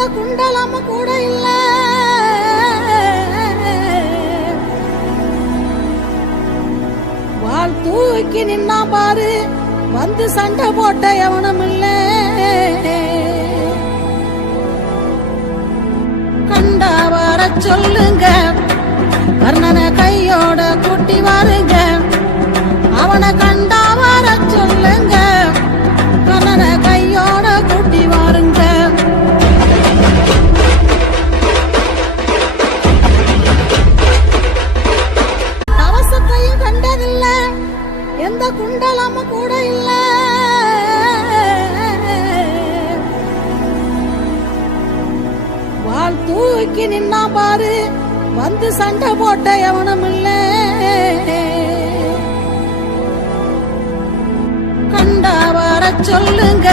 எந்த குண்டலம் கூட இல்ல. வாழ் தூக்கி நின்னா பாரு, வந்து சண்டை போட்ட எவனும் இல்ல. கண்டா வர சொல்லுங்க, கர்ணனை கையோட கூட்டி வாருங்க. அவனை கண்டா வர சொல்லுங்க, கர்ணனை கையோட கூட்டி வாருங்க. கவசத்தையும் கண்டதில்ல, எந்த குண்டலமும் கூட இல்ல. வாழ் தூக்கி நின்னா பாரு, வந்து சண்டை போட்ட எவனும் இல்ல. கண்டா வர சொல்லுங்க,